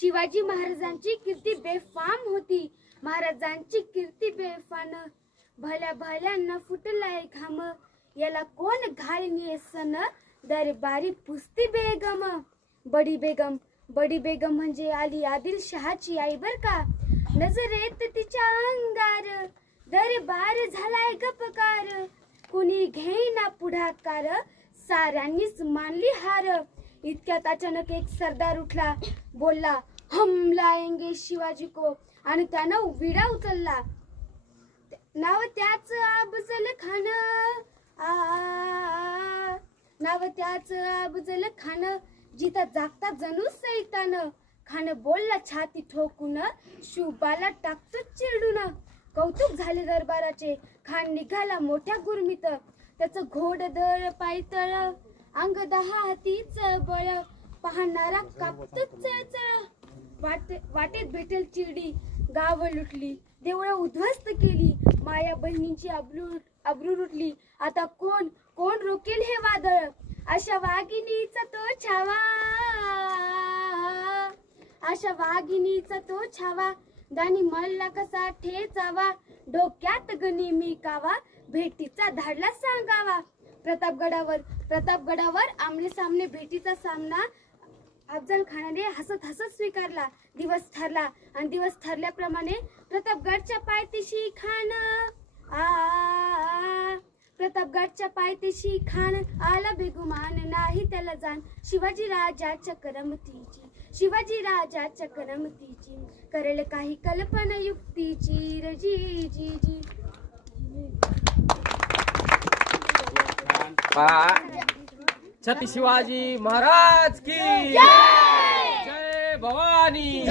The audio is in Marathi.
शिवाजी महाराजांची कीर्ती बेफाम होती. महाराजांची कीर्ती बेफान. भल्या भल्यांना फुटलाय घाम. याला कोण घालनीय सन. दरबारी पुसती बेगम. बडी बेगम म्हणजे आली आदिलशहाची आई बर का. नजरेत तिच्या अंगार दरबार झालाय गपकार. कुणी घेईना पुढाकार. साऱ्यांनीच मानली हार. इतक्यात अचानक एक सरदार उठला. बोलला, हम लाएंगे शिवाजी को. आणि त्यानं विडा उचलला. नाव त्याच अफजल खान. नाव त्याच अफजल खान. जिथं जागता जणू सैतान. खान बोलला छाती ठोकून. शुबाला टाकतो चिरडून. कौतुक झाले दरबाराचे. खान निघाला मोठ्या गुरमीत. त्याचं घोडदळ पायतळ. अंग 10 हातीचं बळ. पाहणारा कापतो चळचळ. वाटेत भेटेल चिरडी. गाव लुटली. देवळं उद्ध्वस्त केली. माया बहिणींची अब्रू लुटली. आता कोण रोकेल हे वादळ. अशा वाघिणीचा तो छावा. अशा वाघिणीचा तो छावा. दानी मल्ला कसा ठेचावा. डोक्यात गनिमी कावा. भेटीचा धाडला सांगावा. प्रतापगडावर आमने सामने भेटीचा सामना अफजल खानाने हसत स्वीकारला. दिवस ठरला आणि दिवस ठरल्याप्रमाणे प्रतापगडच्या पायथ्याशी खान. प्रतापगडच्या पायथ्याशी खान आला बेगुमान. नाही त्याला जाण शिवाजी राजाच्या करमतीची. शिवाजी राजाच्या करमतीची. करेल काही कल्पना युक्तीची. रजी जी जी. छत्रपती शिवाजी महाराज की जय. भवानी.